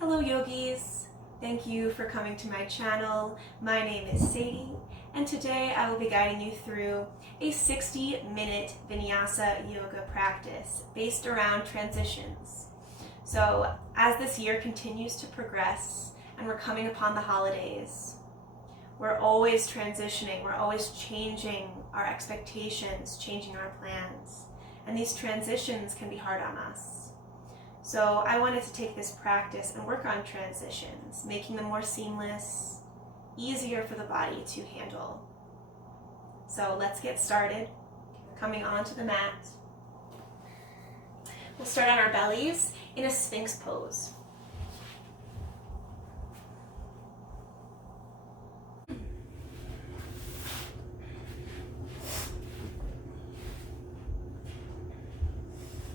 Hello yogis, thank you for coming to my channel. My name is Sadie and today I will be guiding you through a 60-minute vinyasa yoga practice based around transitions. So as this year continues to progress and we're coming upon the holidays, we're always transitioning, we're always changing our expectations, changing our plans, and these transitions can be hard on us. So I wanted to take this practice and work on transitions, making them more seamless, easier for the body to handle. So let's get started. Coming onto the mat. We'll start on our bellies in a Sphinx pose.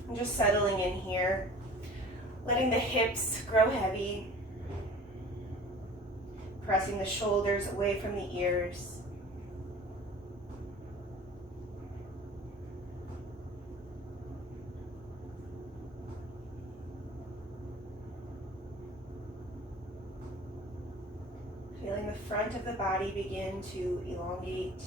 I'm just settling in here. Letting the hips grow heavy, pressing the shoulders away from the ears. Feeling the front of the body begin to elongate.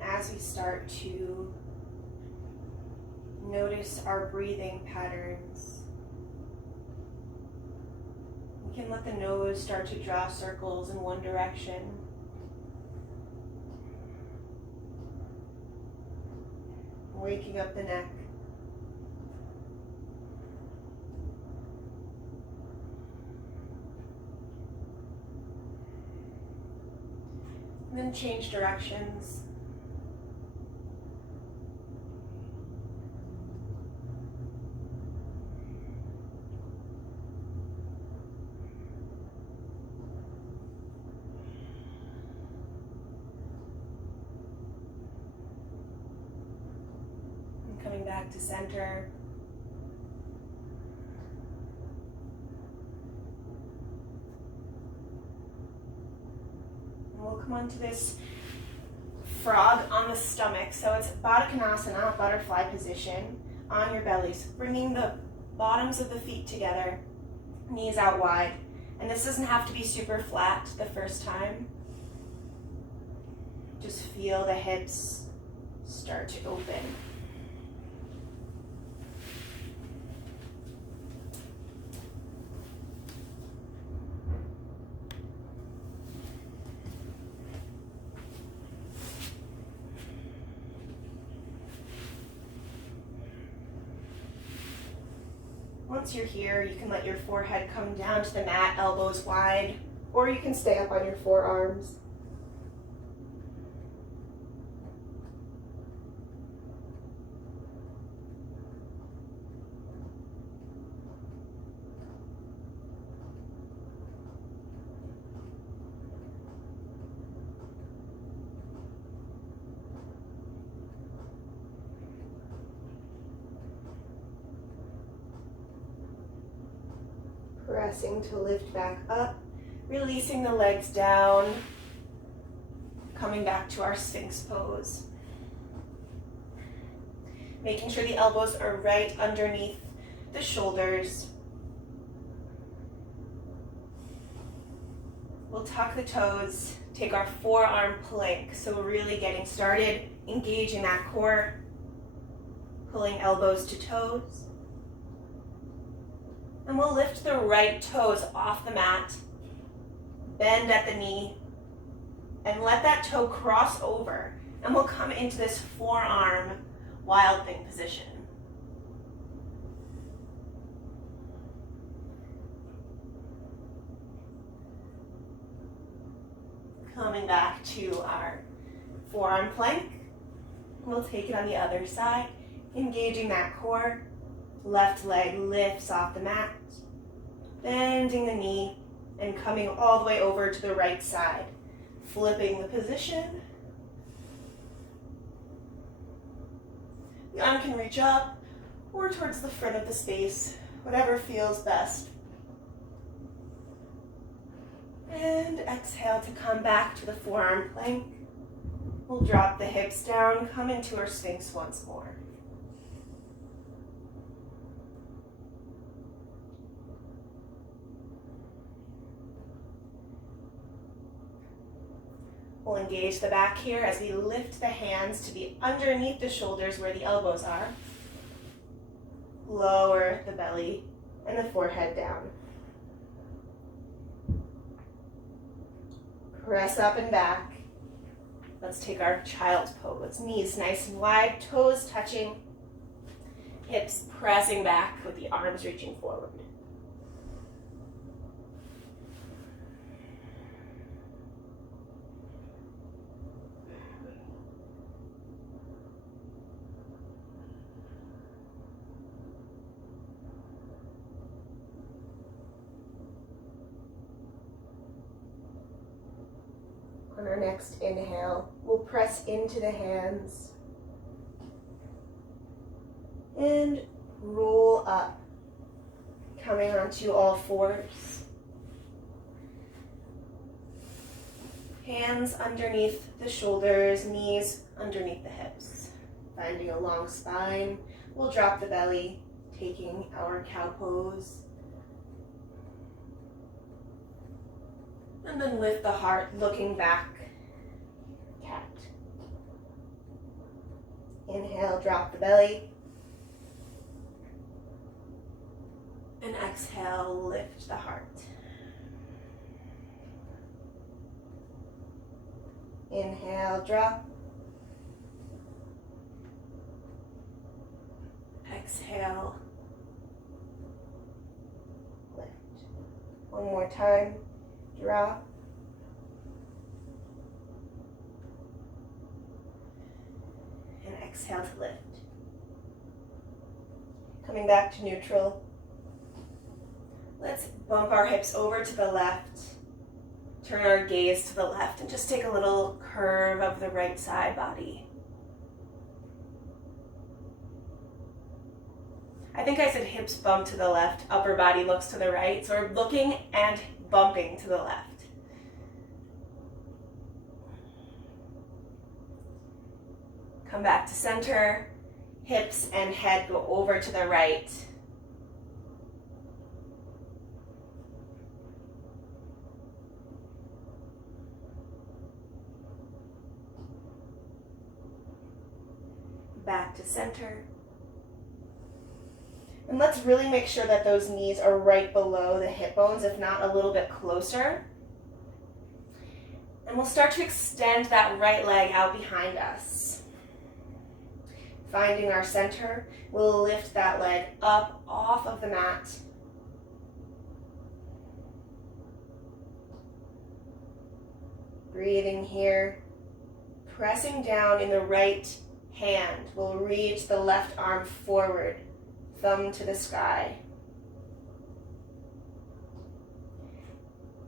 As we start to notice our breathing patterns, we can let the nose start to draw circles in one direction. Waking up the neck. And then change directions. Coming back to center. And we'll come onto this frog on the stomach. So it's Baddha Konasana, butterfly position, on your bellies, bringing the bottoms of the feet together, knees out wide. And this doesn't have to be super flat the first time. Just feel the hips start to open. Once you're here, you can let your forehead come down to the mat, elbows wide, or you can stay up on your forearms. Pressing to lift back up, releasing the legs down, coming back to our Sphinx pose. Making sure the elbows are right underneath the shoulders. We'll tuck the toes, take our forearm plank, so we're really getting started, engaging that core, pulling elbows to toes. And we'll lift the right toes off the mat, bend at the knee, and let that toe cross over. And we'll come into this forearm wild thing position. Coming back to our forearm plank. We'll take it on the other side, engaging that core. Left leg lifts off the mat, bending the knee and coming all the way over to the right side, flipping the position. The arm can reach up or towards the front of the space, whatever feels best. And exhale to come back to the forearm plank. We'll drop the hips down, come into our Sphinx once more. We'll engage the back here as we lift the hands to be underneath the shoulders where the elbows are. Lower the belly and the forehead down. Press up and back. Let's take our child's pose. Knees nice and wide, toes touching, hips pressing back with the arms reaching forward. On our next inhale, we'll press into the hands and roll up, coming onto all fours. Hands underneath the shoulders, knees underneath the hips. Finding a long spine, we'll drop the belly, taking our cow pose. And then lift the heart, looking back, cat. Inhale, drop the belly. And exhale, lift the heart. Inhale, drop. Exhale, lift. One more time. Drop. And exhale to lift. Coming back to neutral. Let's bump our hips over to the left. Turn our gaze to the left and just take a little curve of the right side body. I think I said hips bump to the left, upper body looks to the right. So we're looking and bumping to the left. Come back to center. Hips and head go over to the right. Back to center. And let's really make sure that those knees are right below the hip bones, if not a little bit closer. And we'll start to extend that right leg out behind us. Finding our center, we'll lift that leg up off of the mat. Breathing here. Pressing down in the right hand, we'll reach the left arm forward. Thumb to the sky.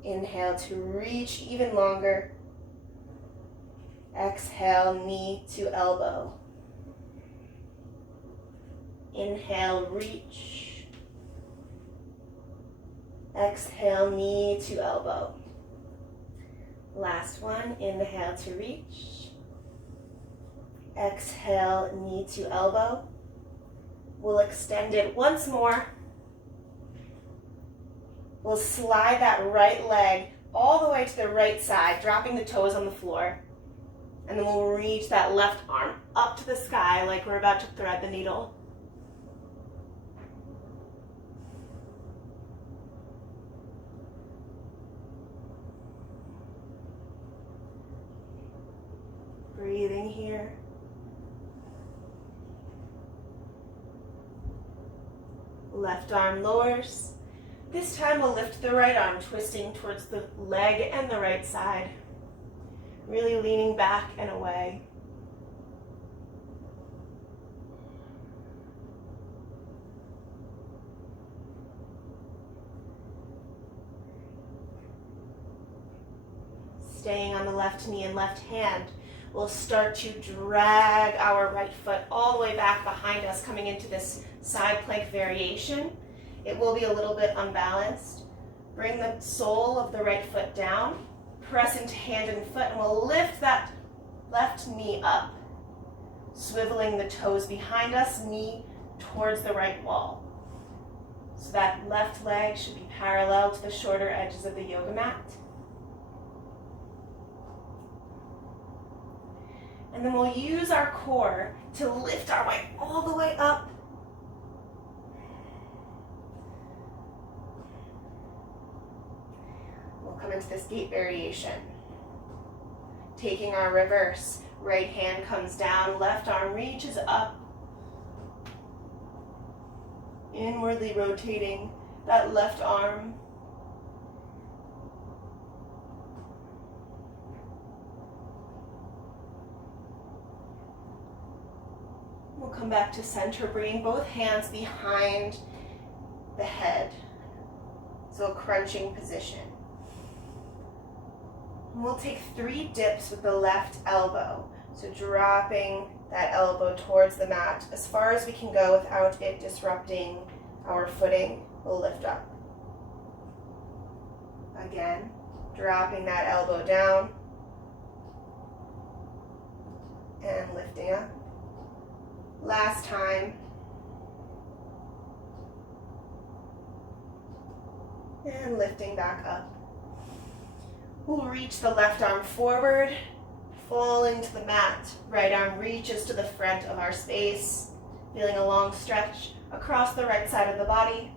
Inhale to reach even longer. Exhale, knee to elbow. Inhale, reach. Exhale, knee to elbow. Last one, inhale to reach. Exhale, knee to elbow. We'll extend it once more. We'll slide that right leg all the way to the right side, dropping the toes on the floor. And then we'll reach that left arm up to the sky like we're about to thread the needle. Breathing here. Left arm lowers. This time we'll lift the right arm, twisting towards the leg and the right side. Really leaning back and away. Staying on the left knee and left hand, we'll start to drag our right foot all the way back behind us, coming into this side plank variation. It will be a little bit unbalanced. Bring the sole of the right foot down, press into hand and foot, and we'll lift that left knee up, swiveling the toes behind us, knee towards the right wall. So that left leg should be parallel to the shorter edges of the yoga mat. And then we'll use our core to lift our way all the way up. We'll come into this gate variation. Taking our reverse, right hand comes down, left arm reaches up. Inwardly rotating that left arm. We'll come back to center, bringing both hands behind the head. So a crunching position. And we'll take 3 dips with the left elbow. So dropping that elbow towards the mat as far as we can go without it disrupting our footing. We'll lift up. Again, dropping that elbow down and lifting up. Last time. And lifting back up. We'll reach the left arm forward, fall into the mat. Right arm reaches to the front of our space, feeling a long stretch across the right side of the body.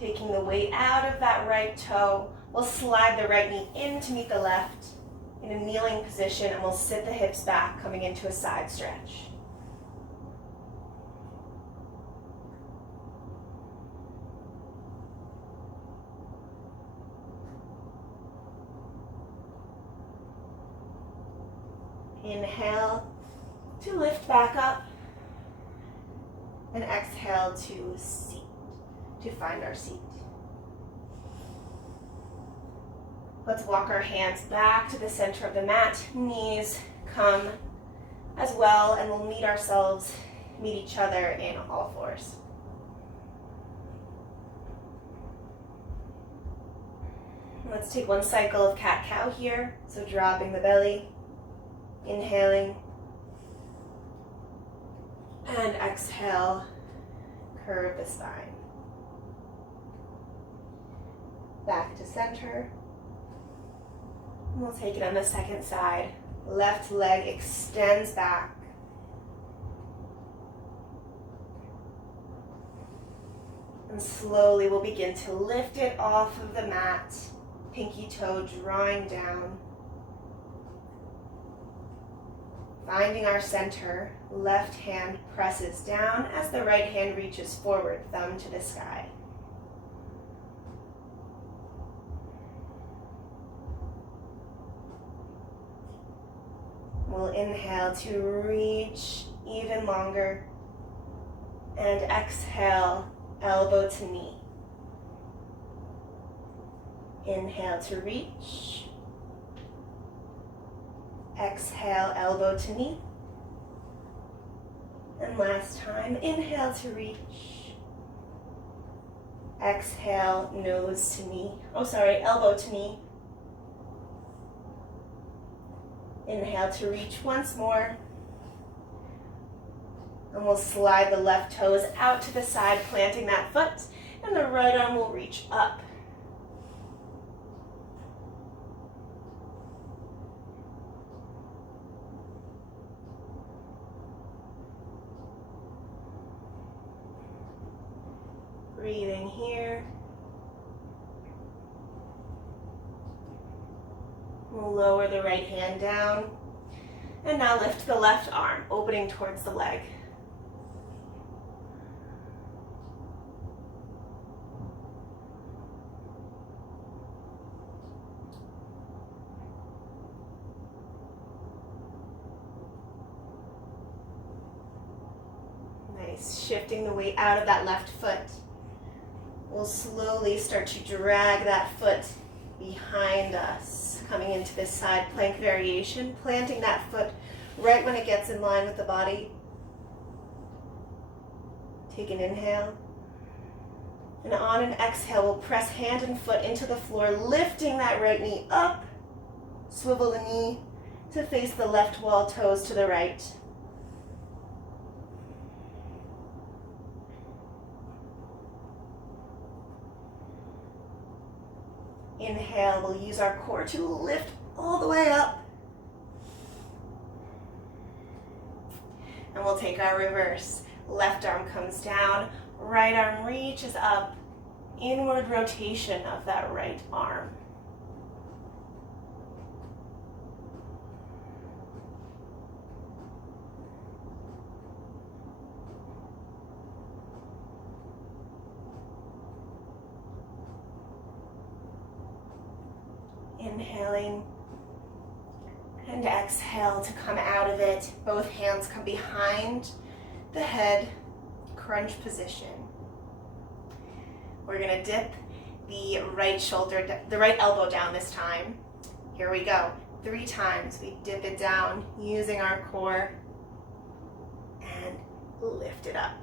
Taking the weight out of that right toe, we'll slide the right knee in to meet the left in a kneeling position, and we'll sit the hips back, coming into a side stretch. Inhale to lift back up, and exhale to seat, to find our seat. Let's walk our hands back to the center of the mat. Knees come as well, and we'll meet each other in all fours. Let's take one cycle of cat-cow here. So dropping the belly, inhaling, and exhale, curve the spine. Back to center. We'll take it on the second side. Left leg extends back. And slowly we'll begin to lift it off of the mat. Pinky toe drawing down. Finding our center, left hand presses down as the right hand reaches forward, thumb to the sky. We'll inhale to reach even longer, and exhale, elbow to knee. Inhale to reach. Exhale, elbow to knee. And last time, inhale to reach. Exhale, nose to knee. Elbow to knee. Inhale to reach once more. And we'll slide the left toes out to the side, planting that foot, and the right arm will reach up. Breathing here. We'll lower the right hand down. And now lift the left arm, opening towards the leg. Nice, shifting the weight out of that left foot. We'll slowly start to drag that foot behind us, coming into this side plank variation, planting that foot right when it gets in line with the body. Take an inhale. And on an exhale, we'll press hand and foot into the floor, lifting that right knee up. Swivel the knee to face the left wall, toes to the right. Inhale, we'll use our core to lift all the way up. And we'll take our reverse. Left arm comes down, right arm reaches up, inward rotation of that right arm. Inhaling and exhale to come out of it. Both hands come behind the head, crunch position. We're gonna dip the right shoulder, the right elbow down this time. Here we go. 3 times. We dip it down using our core and lift it up.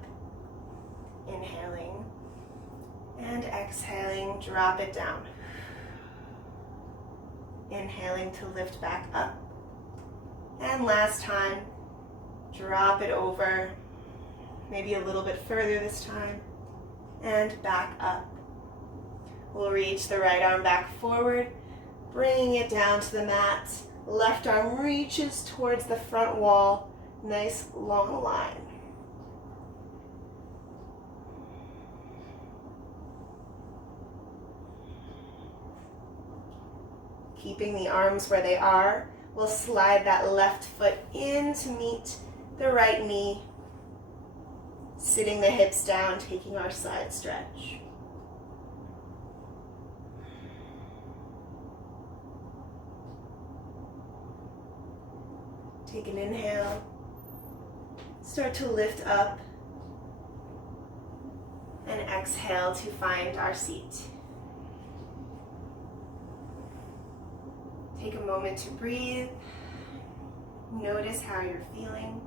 Inhaling and exhaling, drop it down. Inhaling to lift back up. And last time, drop it over, maybe a little bit further this time, and back up. We'll reach the right arm back forward, bringing it down to the mat. Left arm reaches towards the front wall, nice long line. Keeping the arms where they are, we'll slide that left foot in to meet the right knee, sitting the hips down, taking our side stretch. Take an inhale, start to lift up, and exhale to find our seat. Take a moment to breathe. Notice how you're feeling.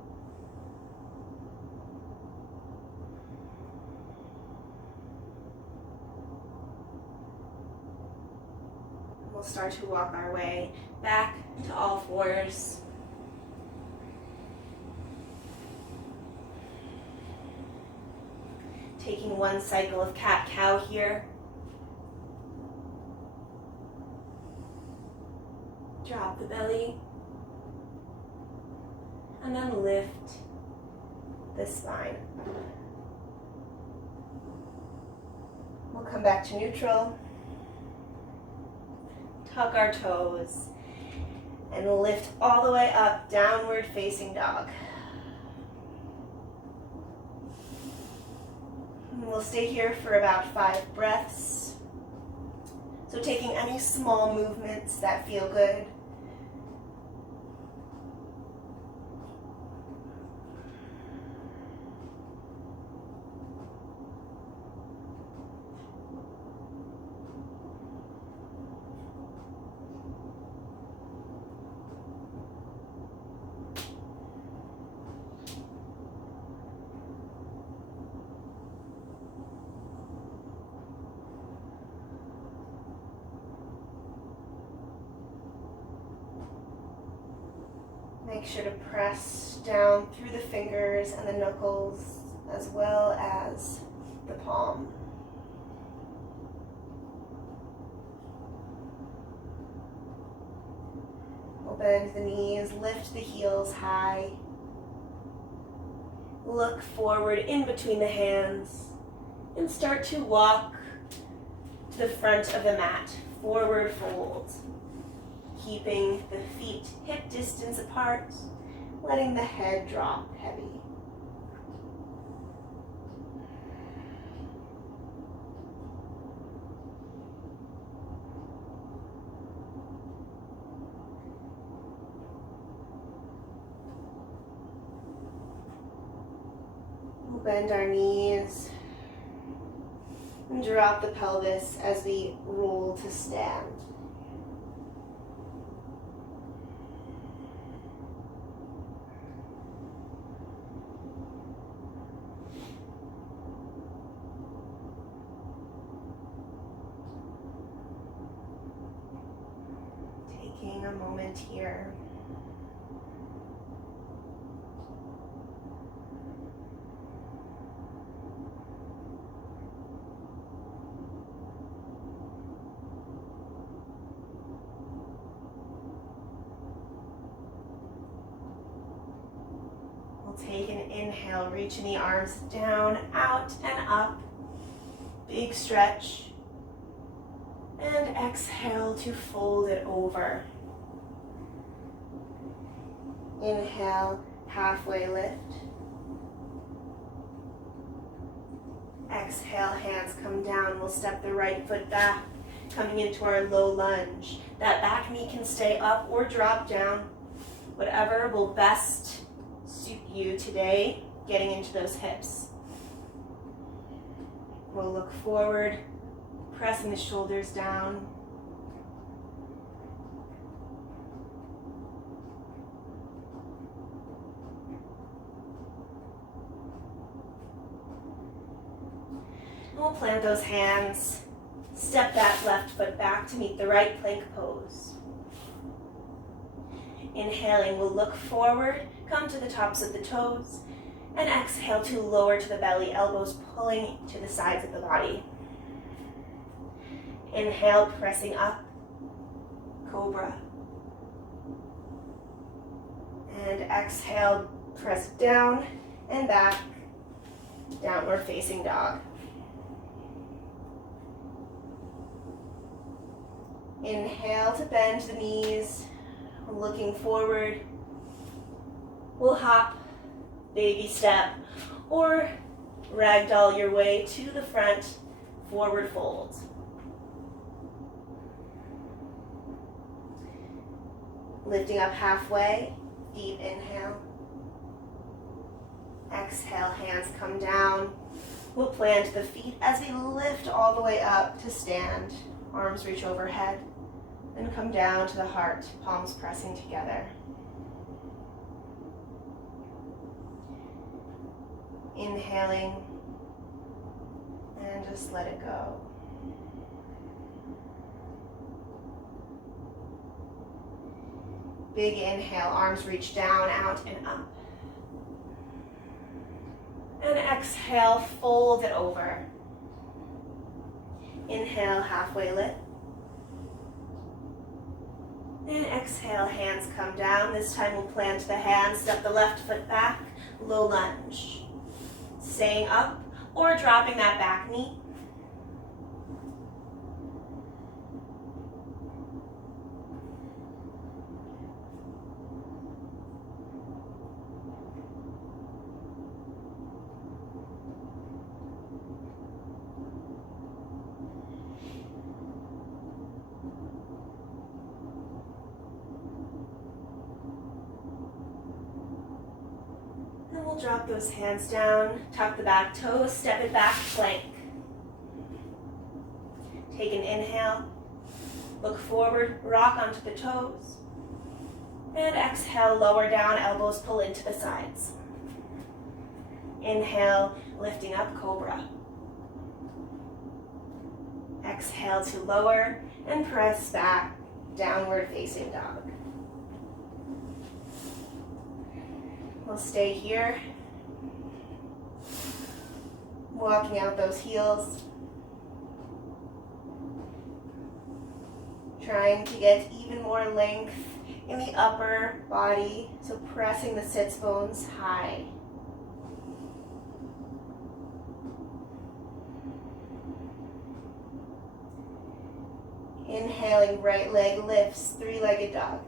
We'll start to walk our way back to all fours. Taking one cycle of cat-cow here. Drop the belly, and then lift the spine. We'll come back to neutral, tuck our toes, and lift all the way up, downward facing dog. And we'll stay here for about 5 breaths. So taking any small movements that feel good. Make sure to press down through the fingers and the knuckles as well as the palm. We'll bend the knees, lift the heels high. Look forward in between the hands and start to walk to the front of the mat, forward fold. Keeping the feet hip distance apart, letting the head drop heavy. We'll bend our knees and drop the pelvis as we roll to stand. taking a moment here. We'll take an inhale, reaching the arms down, out, and up. Big stretch. And exhale to fold it over. Inhale, halfway lift. Exhale, hands come down. We'll step the right foot back, coming into our low lunge. That back knee can stay up or drop down, whatever will best suit you today, getting into those hips. We'll look forward, pressing the shoulders down. We'll plant those hands, step that left foot back to meet the right plank pose. Inhaling, we'll look forward, come to the tops of the toes, and exhale to lower to the belly, elbows pulling to the sides of the body. Inhale, pressing up, cobra. And exhale, press down and back, downward facing dog. Inhale to bend the knees, looking forward. We'll hop, baby step, or ragdoll your way to the front, forward fold. Lifting up halfway, deep inhale. Exhale, hands come down. We'll plant the feet as we lift all the way up to stand. Arms reach overhead, then come down to the heart, palms pressing together. Inhaling, and just let it go. Big inhale, arms reach down, out, and up. And exhale, fold it over. Inhale, halfway lift. And exhale, hands come down. This time we'll plant the hands, step the left foot back, low lunge. Staying up or dropping that back knee. We'll drop those hands down, tuck the back toes, step it back, plank. Take an inhale, look forward, rock onto the toes. And exhale, lower down, elbows pull into the sides. Inhale, lifting up, cobra. Exhale to lower and press back, downward facing dog. We'll stay here, walking out those heels, trying to get even more length in the upper body, so pressing the sits bones high. Inhaling, right leg lifts, three-legged dog.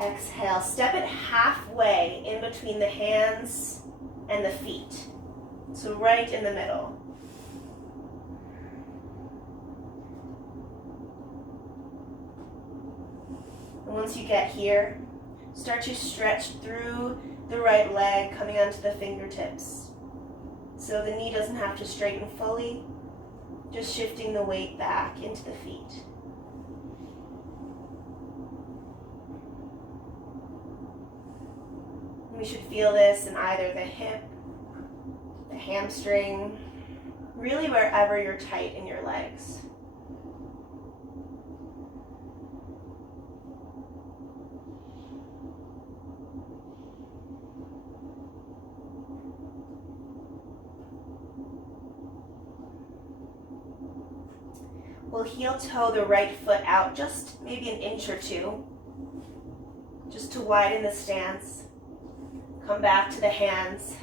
Exhale, step it halfway in between the hands and the feet. So right in the middle. And once you get here, start to stretch through the right leg, coming onto the fingertips. So the knee doesn't have to straighten fully, just shifting the weight back into the feet. We should feel this in either the hip, the hamstring, really wherever you're tight in your legs. We'll heel toe the right foot out just maybe an inch or two, just to widen the stance. Come back to the hands.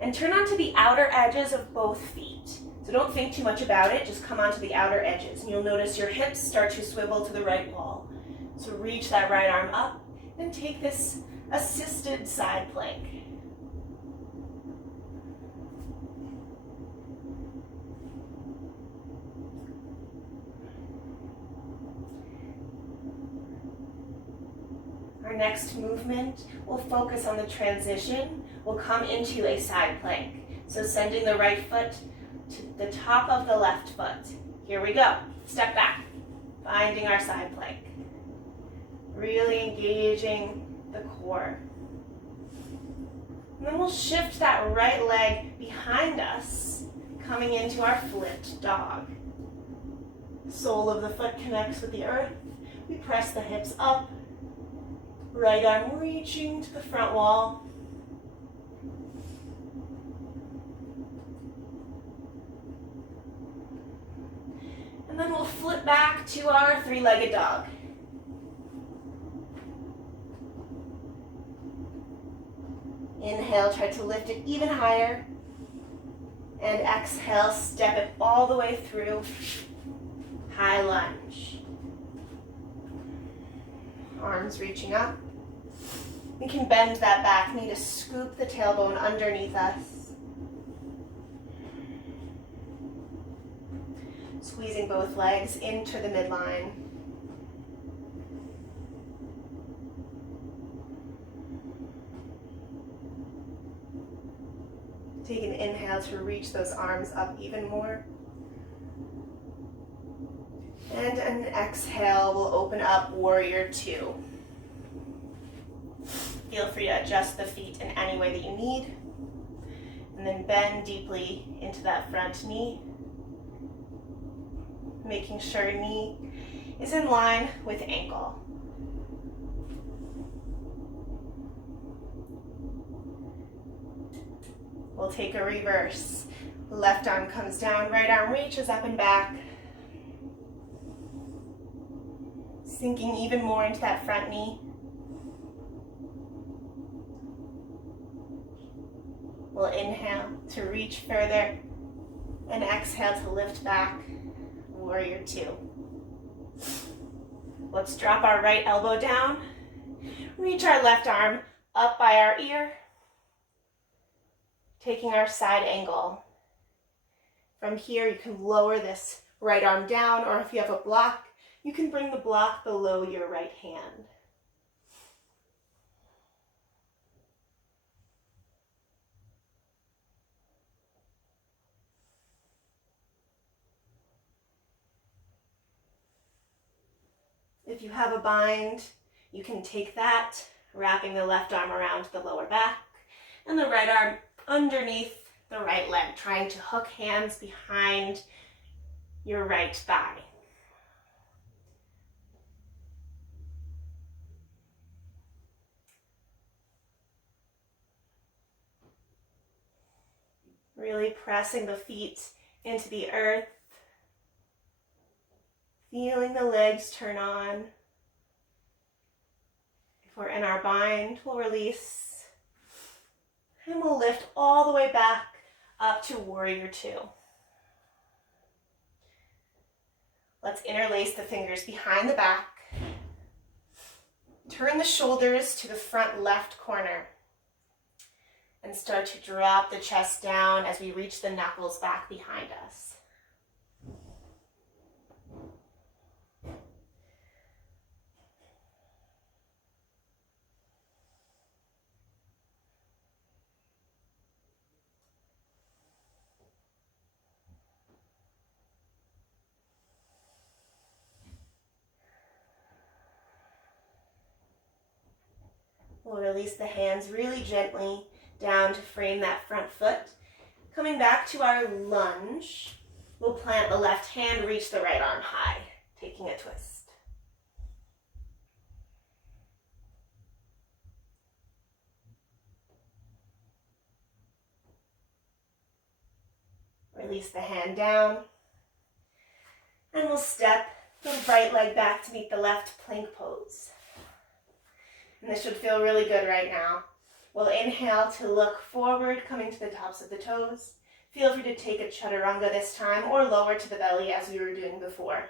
And turn onto the outer edges of both feet. So don't think too much about it, just come onto the outer edges. And you'll notice your hips start to swivel to the right wall. So reach that right arm up and take this assisted side plank. Our next movement will focus on the transition. We'll come into a side plank. So sending the right foot to the top of the left foot. Here we go. Step back, finding our side plank. Really engaging the core. And then we'll shift that right leg behind us, coming into our flipped dog. Sole of the foot connects with the earth. We press the hips up. Right arm reaching to the front wall. And then we'll flip back to our three-legged dog. Inhale, try to lift it even higher. And exhale, step it all the way through. High lunge. Arms reaching up. We can bend that back knee to scoop the tailbone underneath us. Squeezing both legs into the midline. Take an inhale to reach those arms up even more. And an exhale, we'll open up warrior two. Feel free to adjust the feet in any way that you need. And then bend deeply into that front knee. Making sure knee is in line with ankle. We'll take a reverse. Left arm comes down, right arm reaches up and back. Sinking even more into that front knee. We'll inhale to reach further and exhale to lift back, warrior two. Let's drop our right elbow down, reach our left arm up by our ear, taking our side angle. From here, you can lower this right arm down, or if you have a block, you can bring the block below your right hand. If you have a bind, you can take that, wrapping the left arm around the lower back, and the right arm underneath the right leg, trying to hook hands behind your right thigh. Really pressing the feet into the earth. Feeling the legs turn on. If we're in our bind, we'll release. And we'll lift all the way back up to warrior two. Let's interlace the fingers behind the back. Turn the shoulders to the front left corner. And start to drop the chest down as we reach the knuckles back behind us. We'll release the hands really gently down to frame that front foot. Coming back to our lunge, we'll plant the left hand, reach the right arm high, taking a twist. Release the hand down. And we'll step the right leg back to meet the left plank pose. And this should feel really good right now. We'll inhale to look forward, coming to the tops of the toes. Feel free to take a chaturanga this time or lower to the belly as we were doing before.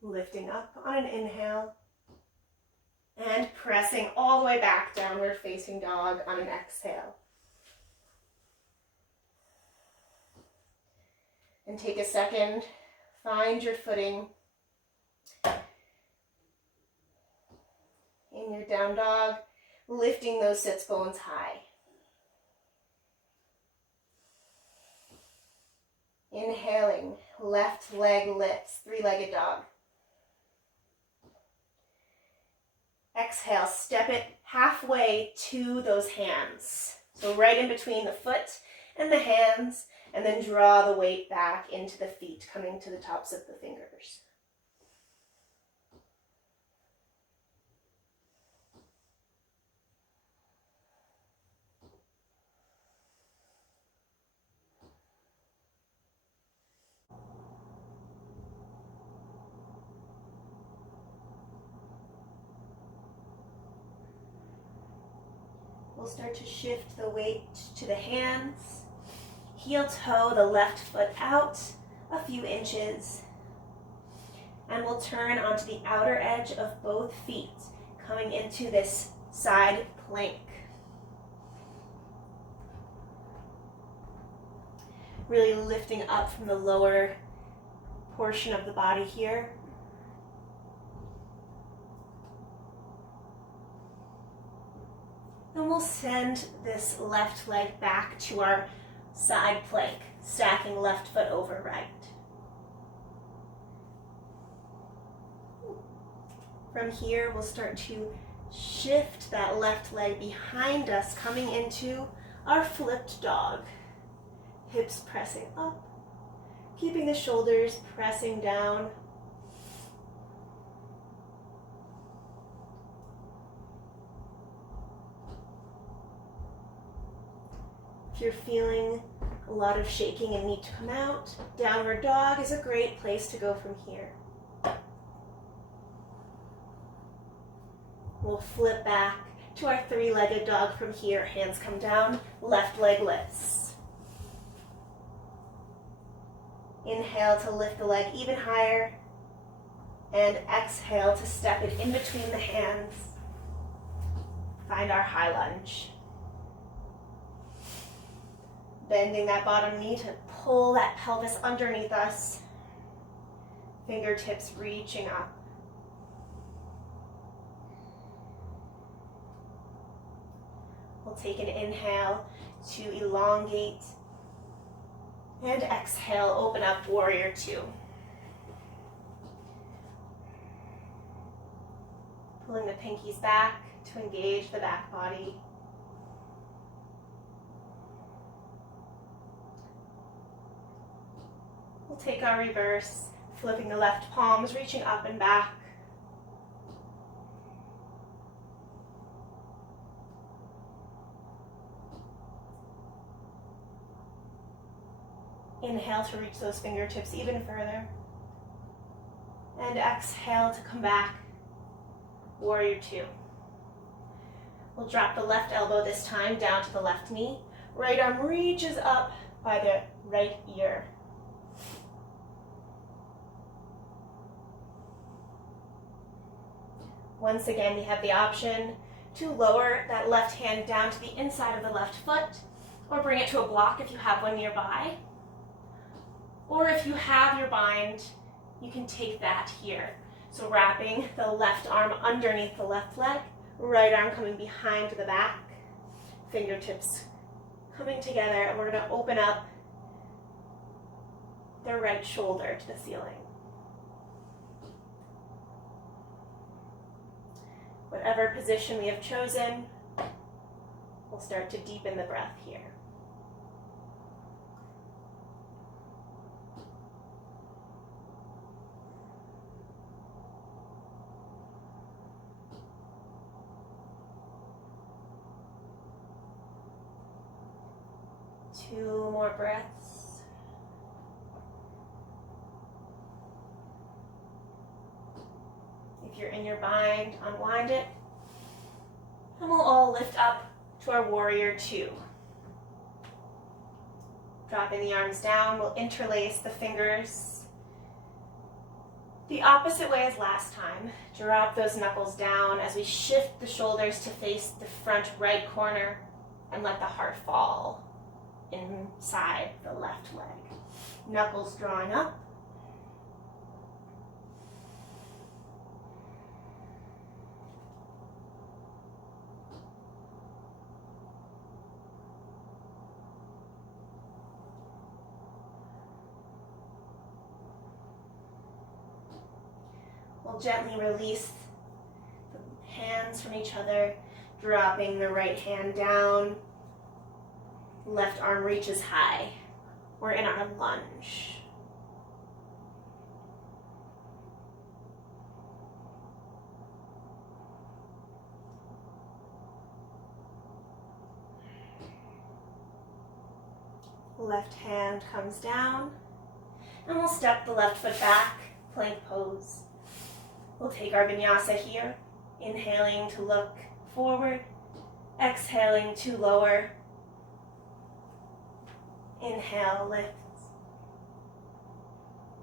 Lifting up on an inhale and pressing all the way back, downward facing dog on an exhale. And take a second, find your footing. In your down dog, lifting those sits bones high. Inhaling, left leg lifts, three-legged dog. Exhale, step it halfway to those hands. So right in between the foot and the hands, and then draw the weight back into the feet, coming to the tops of the fingers. We'll start to shift the weight to the hands. Heel toe the left foot out a few inches. And we'll turn onto the outer edge of both feet, coming into this side plank. Really lifting up from the lower portion of the body here. And we'll send this left leg back to our side plank, stacking left foot over right. From here, we'll start to shift that left leg behind us, coming into our flipped dog. Hips pressing up, keeping the shoulders pressing down. If you're feeling a lot of shaking and need to come out, downward dog is a great place to go from here. We'll flip back to our three-legged dog from here. Hands come down, left leg lifts. Inhale to lift the leg even higher, and exhale to step it in between the hands. Find our high lunge. Bending that bottom knee to pull that pelvis underneath us. Fingertips reaching up. We'll take an inhale to elongate. And exhale, open up, warrior two. Pulling the pinkies back to engage the back body. We'll take our reverse, flipping the left palms, reaching up and back. Inhale to reach those fingertips even further. And exhale to come back, warrior two. We'll drop the left elbow this time down to the left knee. Right arm reaches up by the right ear. Once again, we have the option to lower that left hand down to the inside of the left foot, or bring it to a block if you have one nearby. Or if you have your bind, you can take that here. So wrapping the left arm underneath the left leg, right arm coming behind the back, fingertips coming together, and we're going to open up the right shoulder to the ceiling. Whatever position we have chosen, we'll start to deepen the breath here. 2 more breaths. If you're in your bind, unwind it. And we'll all lift up to our warrior 2. Dropping the arms down, we'll interlace the fingers the opposite way as last time. Drop those knuckles down as we shift the shoulders to face the front right corner and let the heart fall inside the left leg. Knuckles drawing up. We'll gently release the hands from each other, dropping the right hand down. Left arm reaches high. We're in our lunge. Left hand comes down, and we'll step the left foot back, plank pose. We'll take our vinyasa here, inhaling to look forward, exhaling to lower. Inhale, lifts.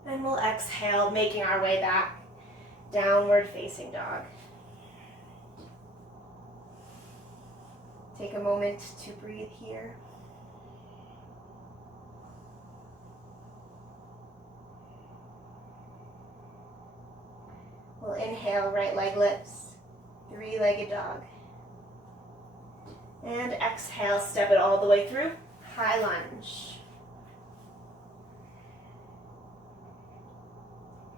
And we'll exhale, making our way back, downward facing dog. Take a moment to breathe here. We'll inhale, right leg lifts, 3-legged dog. And exhale, step it all the way through, high lunge.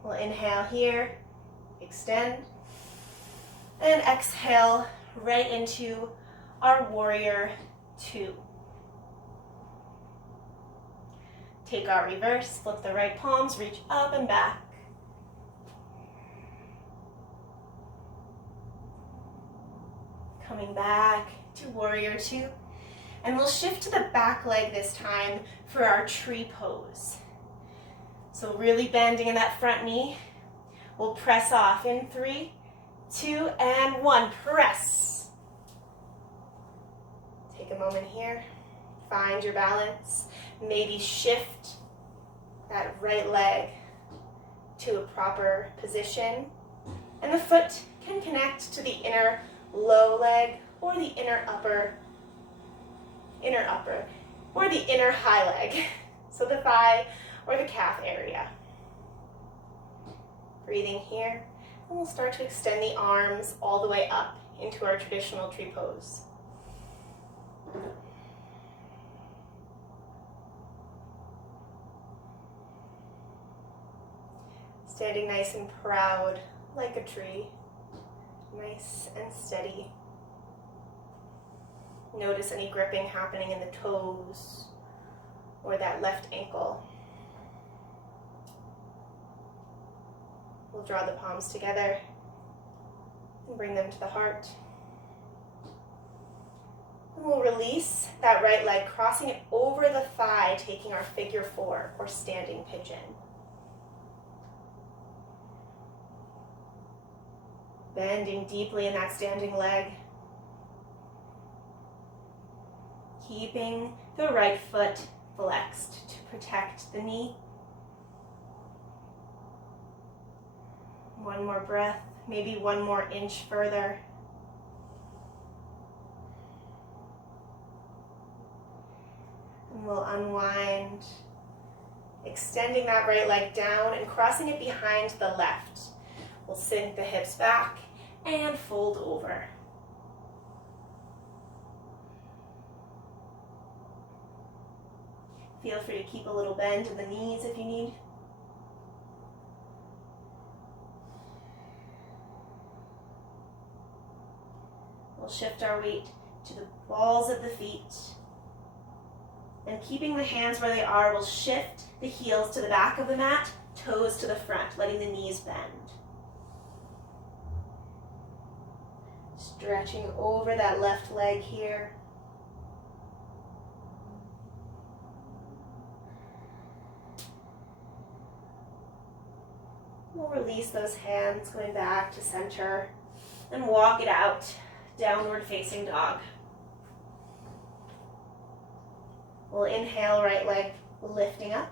We'll inhale here, extend, and exhale right into our warrior 2. Take our reverse, flip the right palms, reach up and back. Coming back to warrior 2. And we'll shift to the back leg this time for our tree pose. So really bending in that front knee. We'll press off in 3, 2, and 1. Press. Take a moment here. Find your balance. Maybe shift that right leg to a proper position. And the foot can connect to the inner low leg or the inner upper, or the inner high leg. So the thigh or the calf area. Breathing here, and we'll start to extend the arms all the way up into our traditional tree pose. Standing nice and proud like a tree. Nice and steady. Notice any gripping happening in the toes or that left ankle. We'll draw the palms together and bring them to the heart. And we'll release that right leg, crossing it over the thigh, taking our figure 4 or standing pigeon. Bending deeply in that standing leg. Keeping the right foot flexed to protect the knee. One more breath, maybe 1 more inch further. And we'll unwind, extending that right leg down and crossing it behind the left. We'll sink the hips back and fold over. Feel free to keep a little bend in the knees if you need. We'll shift our weight to the balls of the feet. And keeping the hands where they are, we'll shift the heels to the back of the mat, toes to the front, letting the knees bend. Stretching over that left leg here. We'll release those hands, going back to center, and walk it out, downward facing dog. We'll inhale, right leg lifting up.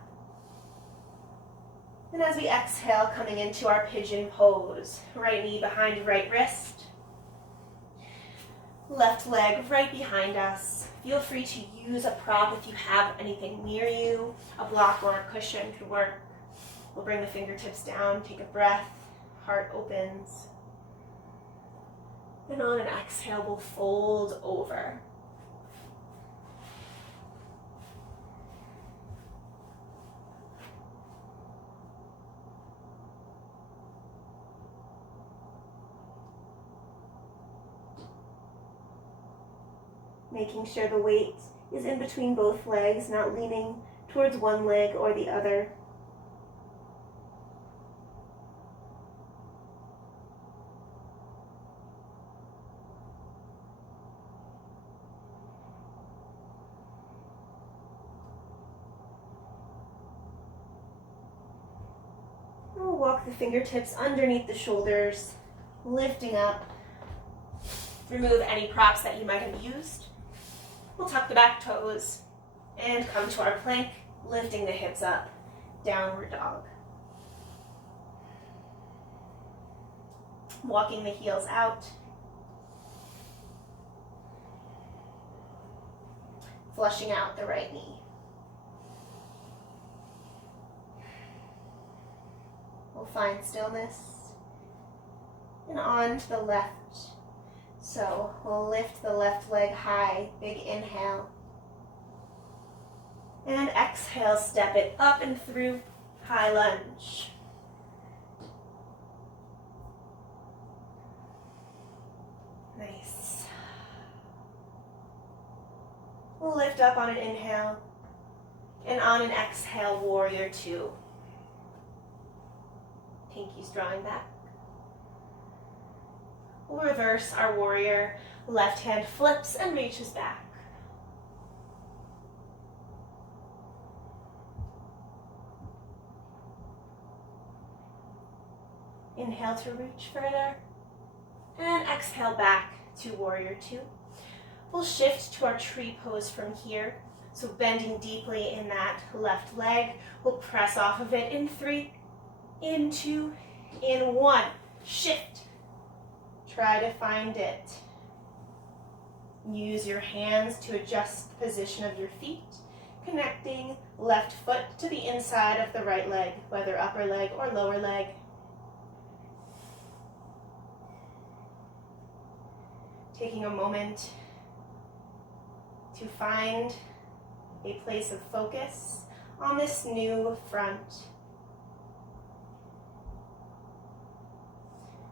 And as we exhale, coming into our pigeon pose, right knee behind right wrist, left leg right behind us. Feel free to use a prop if you have anything near you. A block or a cushion could work. We'll bring the fingertips down, take a breath, heart opens. And on an exhale, we'll fold over. Making sure the weight is in between both legs, not leaning towards one leg or the other. We'll walk the fingertips underneath the shoulders, lifting up. Remove any props that you might have used. We'll tuck the back toes and come to our plank, lifting the hips up, downward dog. Walking the heels out. Flushing out the right knee. We'll find stillness. And on to the left. So we'll lift the left leg high, big inhale. And exhale, step it up and through, high lunge. Nice. We'll lift up on an inhale, and on an exhale, warrior two. Pinkies drawing back. We'll reverse our warrior. Left hand flips and reaches back. Inhale to reach further. And exhale back to warrior two. We'll shift to our tree pose from here. So bending deeply in that left leg. We'll press off of it in 3, in 2, in 1. Shift. Try to find it. Use your hands to adjust the position of your feet, connecting left foot to the inside of the right leg, whether upper leg or lower leg. Taking a moment to find a place of focus on this new front.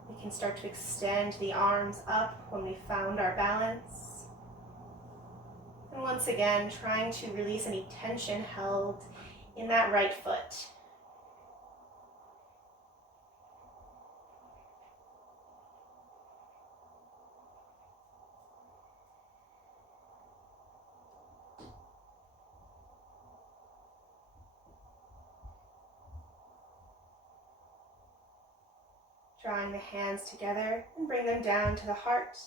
We can start to extend the arms up when we found our balance. And once again, trying to release any tension held in that right foot. Drawing the hands together and bring them down to the heart.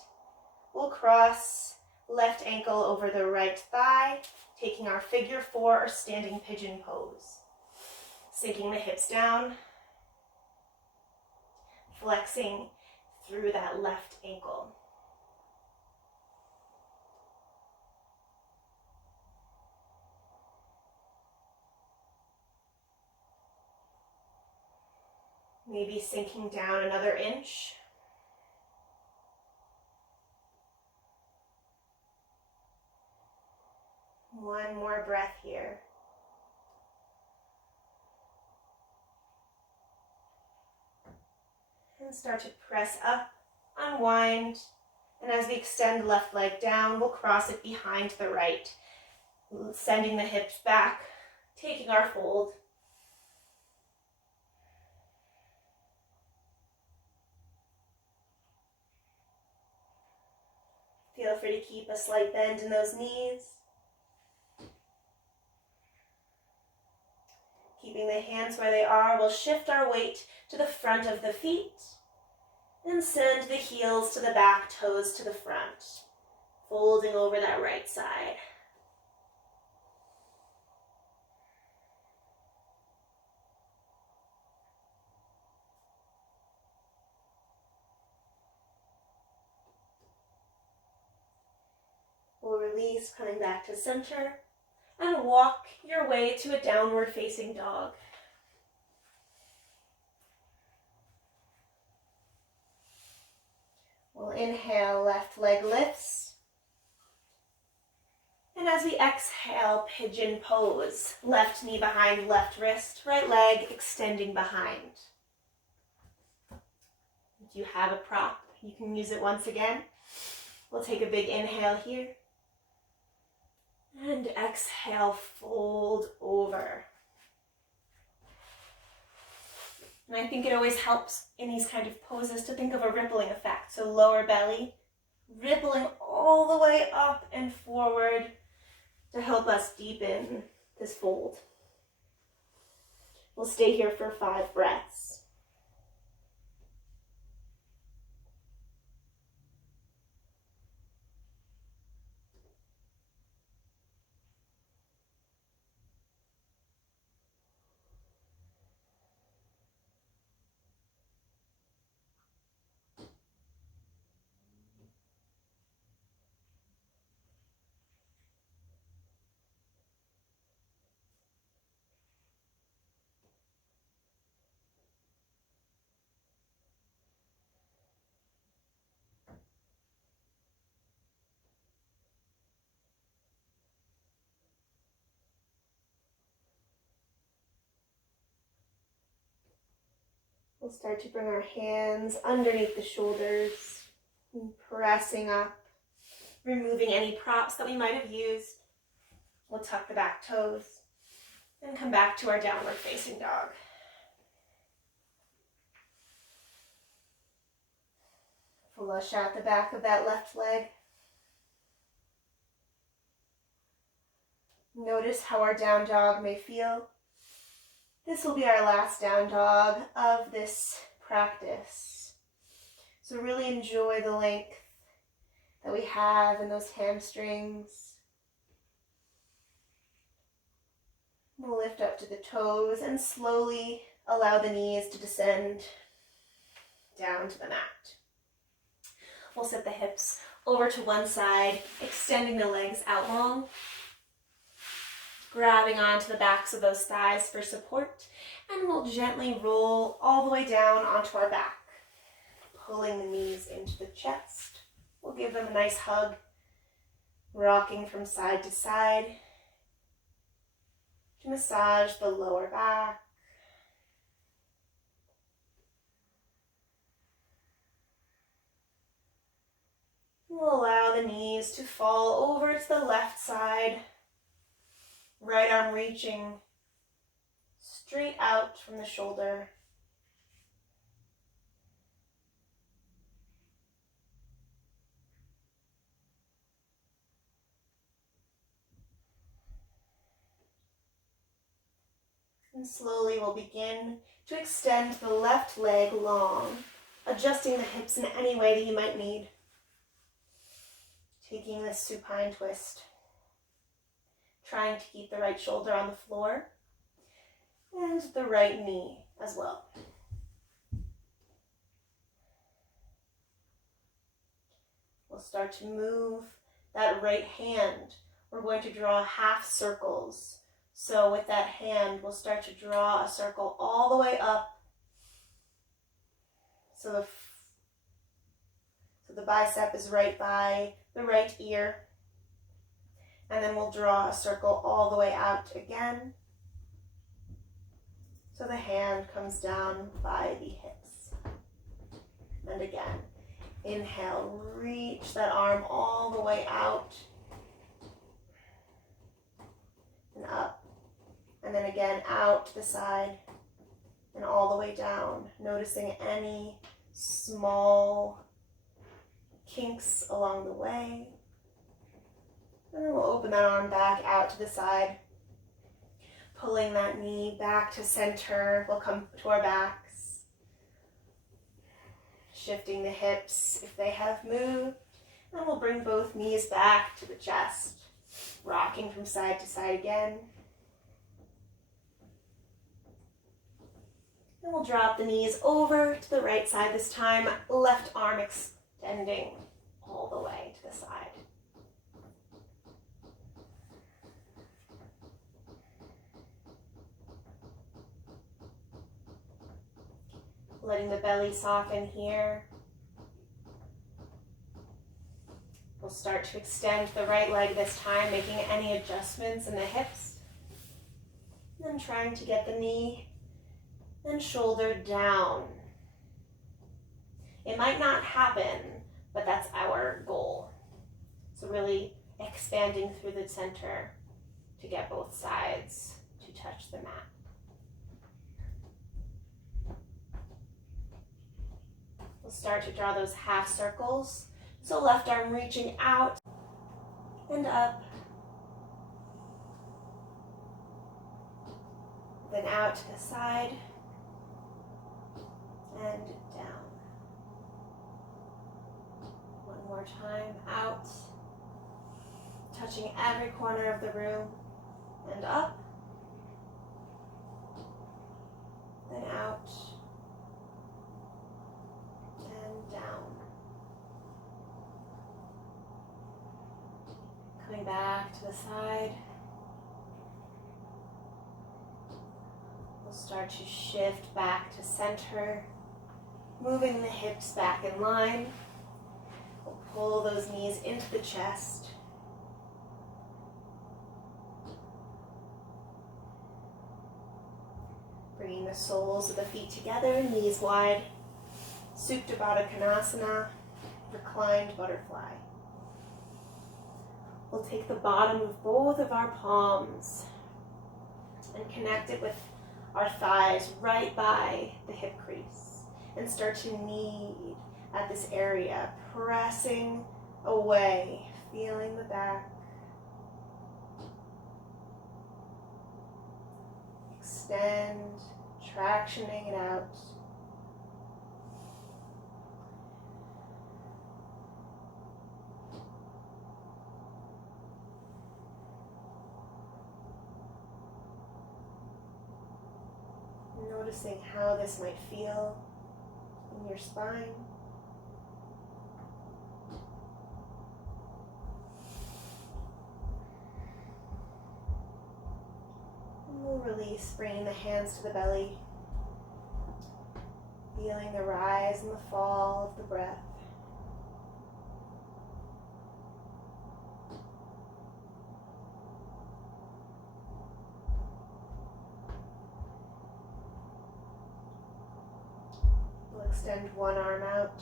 We'll cross left ankle over the right thigh, taking our figure 4 or standing pigeon pose. Sinking the hips down, flexing through that left ankle. Maybe sinking down another inch. One more breath here. And start to press up, unwind, and as we extend left leg down, we'll cross it behind the right, sending the hips back, taking our fold. Feel free to keep a slight bend in those knees. Keeping the hands where they are, we'll shift our weight to the front of the feet and send the heels to the back, toes to the front, folding over that right side. We'll release, coming back to center, and walk your way to a downward facing dog. We'll inhale, left leg lifts. And as we exhale, pigeon pose. Left knee behind left wrist, right leg extending behind. If you have a prop, you can use it once again. We'll take a big inhale here. And exhale, fold over. And I think it always helps in these kind of poses to think of a rippling effect. So lower belly, rippling all the way up and forward to help us deepen this fold. We'll stay here for 5 breaths. We'll start to bring our hands underneath the shoulders, and pressing up, removing any props that we might have used. We'll tuck the back toes and come back to our downward facing dog. Flush out the back of that left leg. Notice how our down dog may feel. This will be our last down dog of this practice. So really enjoy the length that we have in those hamstrings. We'll lift up to the toes and slowly allow the knees to descend down to the mat. We'll set the hips over to one side, extending the legs out long, grabbing onto the backs of those thighs for support, and we'll gently roll all the way down onto our back, pulling the knees into the chest. We'll give them a nice hug, rocking from side to side to massage the lower back. We'll allow the knees to fall over to the left side, right arm reaching straight out from the shoulder. And slowly we'll begin to extend the left leg long, adjusting the hips in any way that you might need. Taking this supine twist, trying to keep the right shoulder on the floor and the right knee as well. We'll start to move that right hand. We're going to draw half circles. So with that hand, we'll start to draw a circle all the way up. So the bicep is right by the right ear. And then we'll draw a circle all the way out again. So the hand comes down by the hips. And again, inhale, reach that arm all the way out and up. And then again, out to the side and all the way down, noticing any small kinks along the way. And then we'll open that arm back out to the side. Pulling that knee back to center. We'll come to our backs. Shifting the hips if they have moved. And we'll bring both knees back to the chest. Rocking from side to side again. And we'll drop the knees over to the right side this time. Left arm extending all the way to the side. Letting the belly soften here. We'll start to extend the right leg this time, making any adjustments in the hips. And then trying to get the knee and shoulder down. It might not happen, but that's our goal. So really expanding through the center to get both sides to touch the mat. We'll start to draw those half circles. So left arm reaching out and up. Then out to the side and down. One more time, out. Touching every corner of the room and up. Then out. Down. Coming back to the side. We'll start to shift back to center, moving the hips back in line. We'll pull those knees into the chest. Bringing the soles of the feet together, knees wide. Supta Baddha Konasana, reclined butterfly. We'll take the bottom of both of our palms and connect it with our thighs right by the hip crease and start to knead at this area, pressing away, feeling the back. Extend, tractioning it out. Noticing how this might feel in your spine. And we'll release, bringing the hands to the belly, feeling the rise and the fall of the breath. Extend one arm out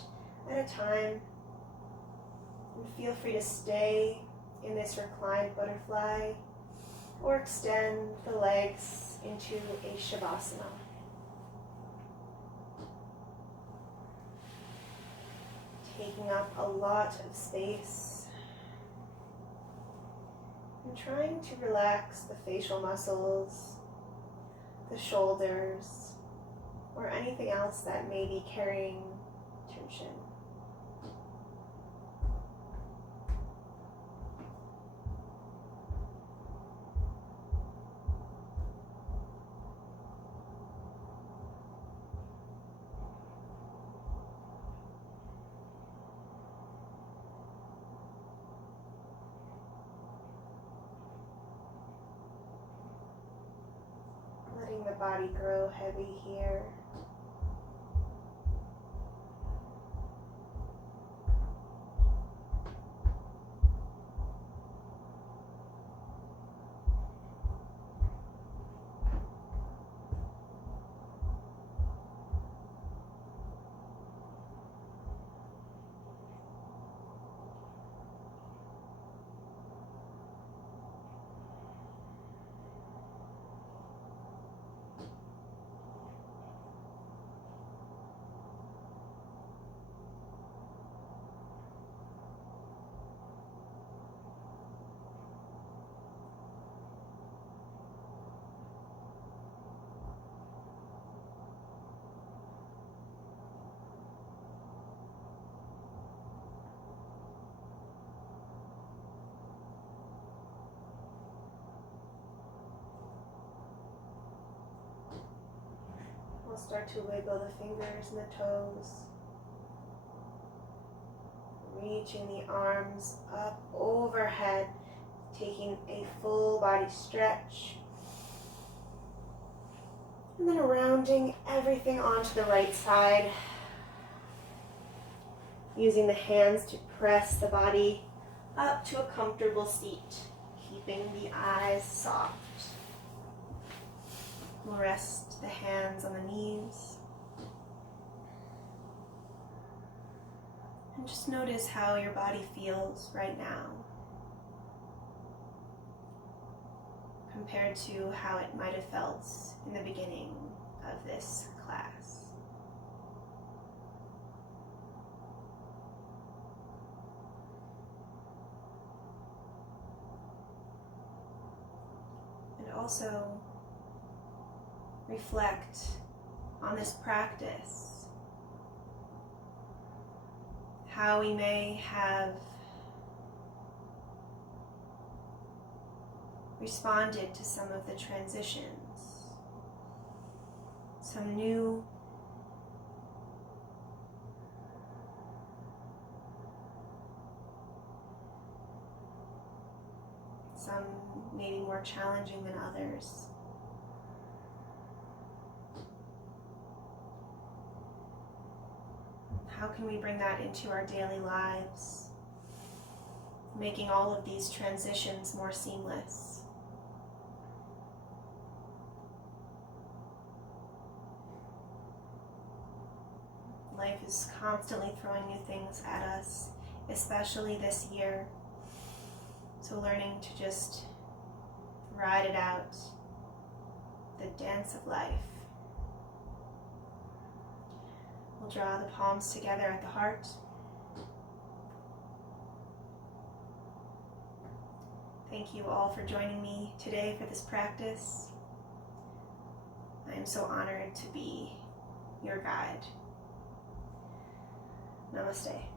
at a time and feel free to stay in this reclined butterfly or extend the legs into a Shavasana. Taking up a lot of space and trying to relax the facial muscles, the shoulders, or anything else that may be carrying tension. Letting the body grow heavy here. We'll start to wiggle the fingers and the toes, reaching the arms up overhead, taking a full body stretch, and then rounding everything onto the right side, using the hands to press the body up to a comfortable seat, keeping the eyes soft. We'll rest the hands on the knees. And just notice how your body feels right now compared to how it might have felt in the beginning of this class. And also reflect on this practice, how we may have responded to some of the transitions, some new some maybe more challenging than others. How can we bring that into our daily lives, making all of these transitions more seamless? Life is constantly throwing new things at us, especially this year. So learning to just ride it out, the dance of life. We'll draw the palms together at the heart. Thank you all for joining me today for this practice. I am so honored to be your guide. Namaste.